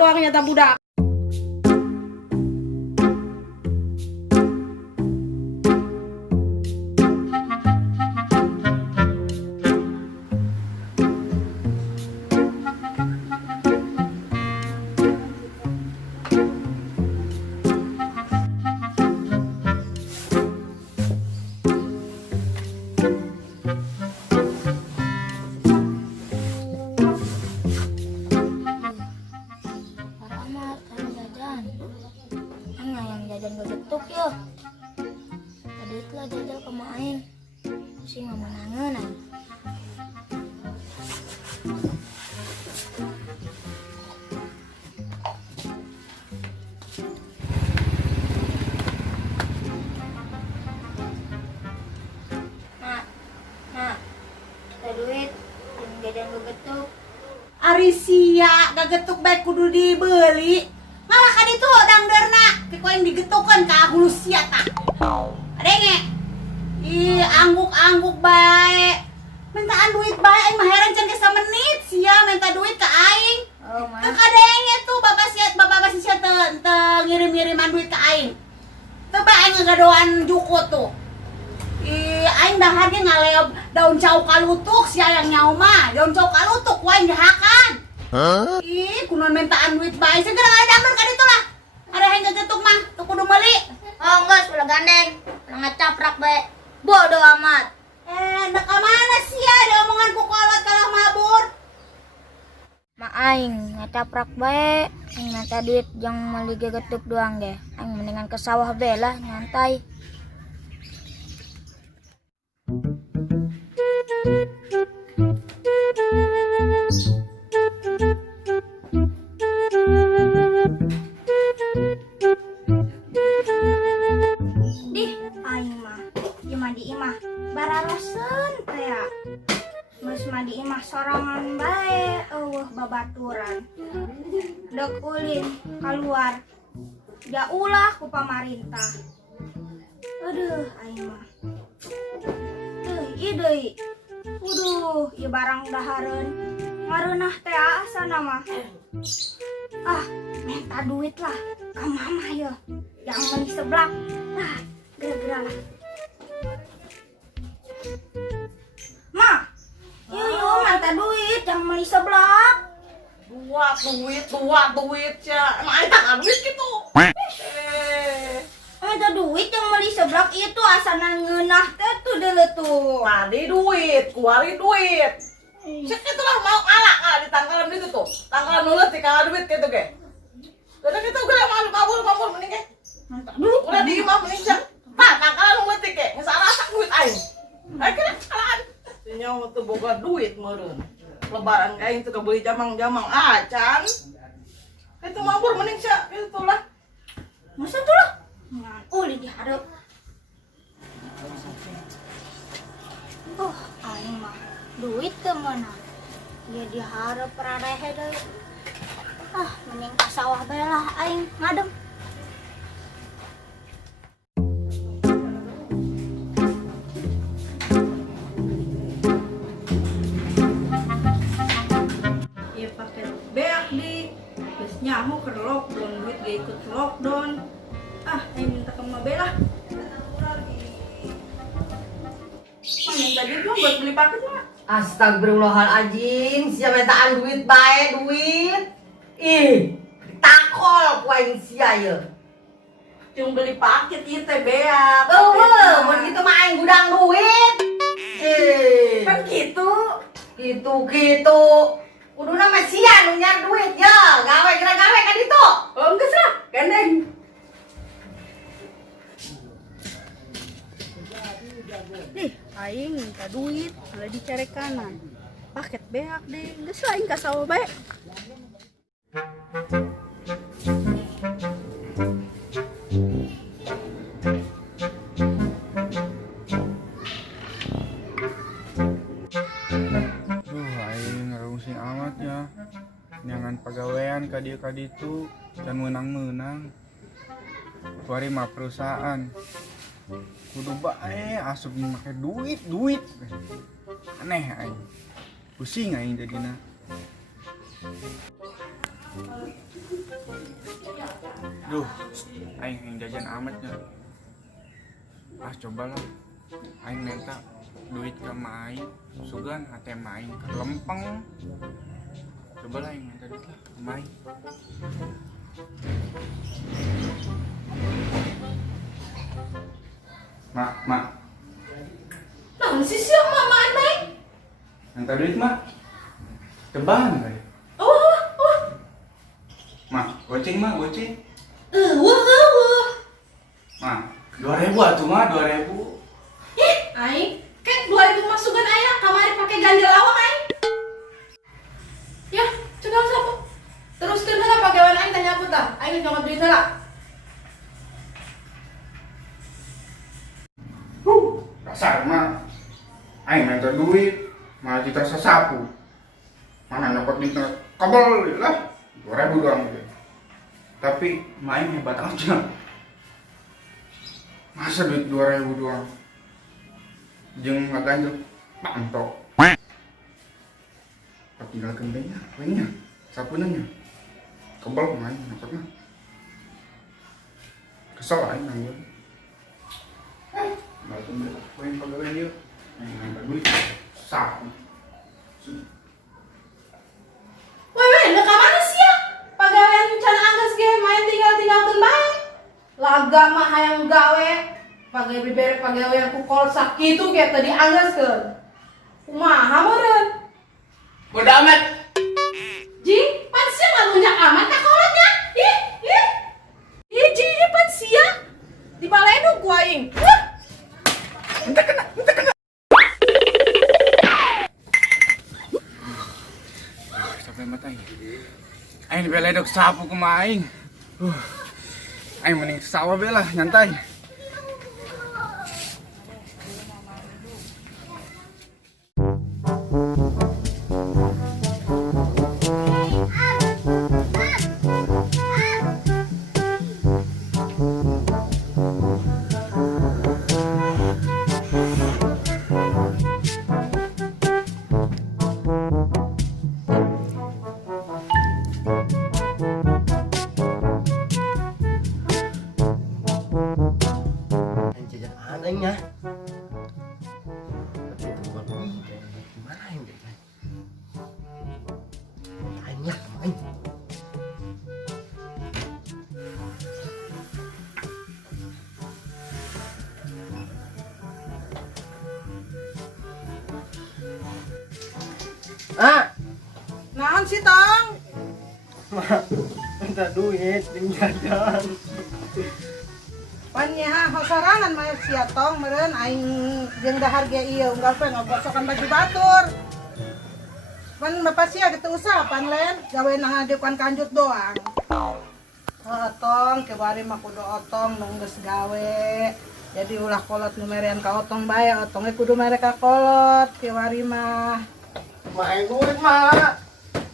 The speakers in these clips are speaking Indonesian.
doang nyata budak. Jajan gue getuk yo. Tadi lah jajal ke main. Si nggak menangan aja. Nah, ada duit. Jajan gue getuk. Arisia gagetuk baik kudu dibeli. Malah kan itu dangderna kiko yang digetukan ka hulu sia ta. Adenge. Ih, angguk-angguk bae. Mintaan duit bae aing mah heran can ke menit sia minta duit ka aing. Oh, mah. Kakadenge tuh bapak sia teu ngirim-ngiriman duit ka aing. Teu bae aing ngagadoan juku tuh. Ih, aing daharnya ngaleop daun cau kalutuk sia yang nyawa mah. Daun cau kalutuk wae jahakan. Ih, kunon mintaan duit bae. Segera ada dangdut kan itu lah. Ada yang gagetuk mah, tuh kudu meuli. Oh enggak, sudah gandeng. Ngecaprak bae. Bodoh amat. Ndak ka mana sih ya ada omongan ku kolot kalah mabur. Ma aing ngecaprak bae. Aing minta duit yang meuli gegetuk doang deh. Aing mendingan ke sawah bae lah nyantai. Aing mah, mandi imah bararosen teh. Geus mandi imah sorangan bae eueuh babaturan. Dek ulin keluar. Jaulah ku pamarintah. Aduh aing mah. Ieu deui. Waduh, ieu barang dahareun. Ngareunah teh asana mah. Ah, minta duit lah ka mama ya. Yang meni seblak. Nah, gara-gara Ma, yuk minta duit yang meni seblak. Dua duit ya. Emang aing tak duit gitu. Minta duit yang meni seblak itu asana ngeunah teh tuh deuleu tuh. Tadi duit, kuari duit. Cek itu lah mau ala di tangkalan itu tuh. Tangkalan nulis di kalah duit gitu ge. Jadi gitu gue mabur mending ge. Minta duit. Udah di imah mending cek. Tah tangkalan nulis ge. Geus arasak duit aing. Akhirnya kalaan. Nyawa tuh boga duit meureun. Lebaran aing tuh kebeli jamang-jamang acan. Itu mabur mending cek gitu lah. Masa tuh lah. Ngan uli dihareup. Oh, aing mah duit teu meunang. Ieu dihareup rarehe deui. Ah, mending ka sawah bae lah aing ngadem. Ya pakai beak di terus nyaho ke lockdown duit gak ikut lockdown. Ah ayo minta ke Mabela. Minta duit mah buat beli paket mah. Astagfirullahaladzim, sia mintaan duit bae duit. Ih, takol ku aing sia ye. Cuma beli paket ieu teh beak. Mun kitu mah aing gudang duit. Kan gitu. Gitu. Kuduna mah sia nu nyar duit ya. Gawe kan itu. Oh geus lah, gandeng. Nih, aing minta duit, boleh dicari kanan. Paket beak deh, geus lah aing ka sawah bae. Aing ngarungsing amat ya. Nyangan pagawean ka dieu ka ditu can meunang-meunang. Kuari mah perusahaan. Kudu bae asup make duit. Aneh aing. Pusing aing jadina. Duh, aing jajan amatnya. Ah cobalah, aing minta duit ke Mai, sugan hati Mai kelempeng. Cobalah aing minta duit lah ke Mai. Mak. Nah, si siapa mama aneh? Minta duit mak. Cobaan kali. Oh. Mak, goceng mak, goceng. Wah. Mak, 2.000 atuh mak, 2.000. Aing, kan 2.000 masukan ayah kamari pakai ganjil awak aing. Ya, cekal siapa? Teruskeun heula pagawean aing tanya apa tah? Aing nyokot duit heula. Kasar mak. Aing minta duit, malah kita sesapu. Mana dapat minta kabel lah, 2.000 doang gitu. Tapi main hebat aja. Masa duit 2.000 doang? Jeung ngaganjel pantok. Tinggal gendengnya, kuenya, sapunanya. Kebal main dapat mah. Kesel aing nanggung. Nggak tunggu, kuen pegawai dia. Minta duit, sapu. Weh, lu ka mana sih ya? Pagawean can angges ge main tinggal-tinggalkeun bae. Laga mah hayang gawe. Pagawe bibere pagawean ku kol sakitu ge tadi anggeskeun. Kumaha meureun? Bodo amat. Ji, pan sia ngalunjak amat tak kolotnya. Ih. Ih, Ji, pan sia. Di balenu ku aing. Entah kena. Sampai mata aing. Aing dibeledok sapu ke maing. Aing mending sawah bela nyantai. Jajan anehnya tapi itu bukan duit gimana yang gitu lainnya main Naon sih Tong? minta duit jeung jajan Pan nya sorangan mah sia Tong meureun aing jeung dahar ge ieu unggal poe ngagosokan baju batur. Pan bapak sia gitu usaha pan len gawe ngadepan kanjut doang. Tong kebari mah kudu otong nu geus gawe. Jadi ulah kolot nu merean ka otong bae, otongnya kudu mere ka kolot kebari mah. main duit mah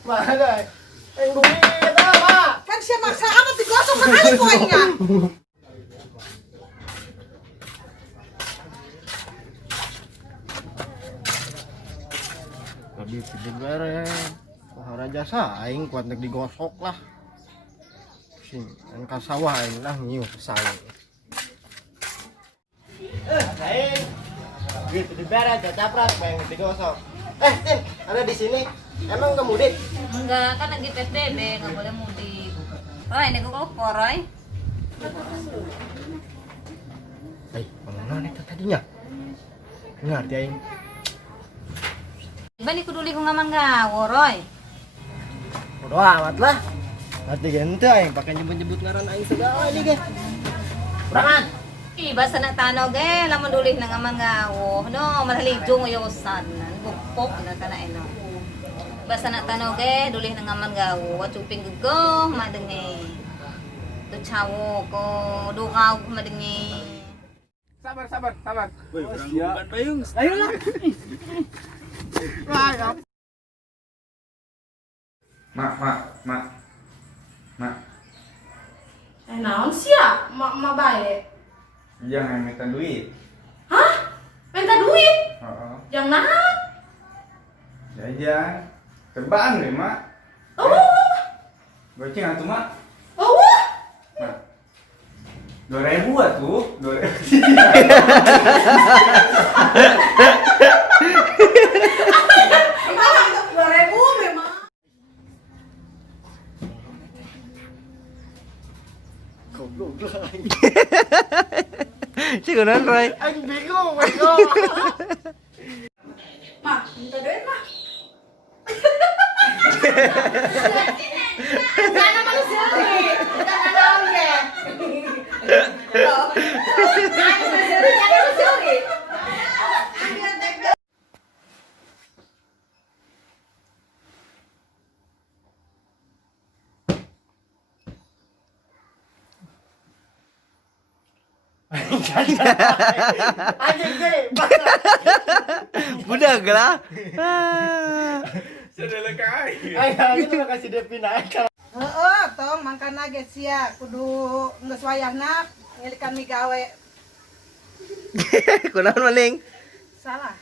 guys main duit apa Kan sia maksa amat digosok sekali koinnya. tadi tidur beren pohon jasa aing kuat nek digosok lah sing kan ka sawah aing lah nyiu ke sawah aing gitu di beren caprak bang digosok Tin ada di sini emang nggak mudik Enggak, kan lagi PSBB, nggak boleh mudik. Roy, ini gue kopor, Roy. mana itu tadinya ngerti aing Bani kuduli kung ngaman gawo, Roy. bodo amat lah nanti gente aing pakai nyebut-nyebut ngaran aing segala ini ge berangan Ih, basa na tanaw ge, laman duli na ngaman gawo. No, malalijong yo san. Bukpok na kana ino. Basa na tanaw ge, duli na ngaman gawo. Wachuping gugo, madengi. Tu cawo ko, dukaw madengi. Sabar. Woi, kurang bukan payung. Ayolah. Mak. Naon sih ya? Mak bae. Jangan minta duit. Hah? Minta duit? Heeh. Jangan. Jajan. Terbang deh, Mak. Oh. Goceng atuh mak. Oh, Mak. 2.000 atuh. 2.000. mahal 2.000 memang. Goblok lah aing. Cikunan Roy. Aing bingung, bego. Mah, minta duit mah. Jangan manusiawi. Jangan naon ge. Aing manusiawi, jangan manusiawi. Anjing gede. Budak lah. Sadele ka aing. Aing itu kasih Devin aing. Heeh, tong mangkana ge sia kudu geus wayahna ngilikan mi gawe. Kunaon maning? Salah.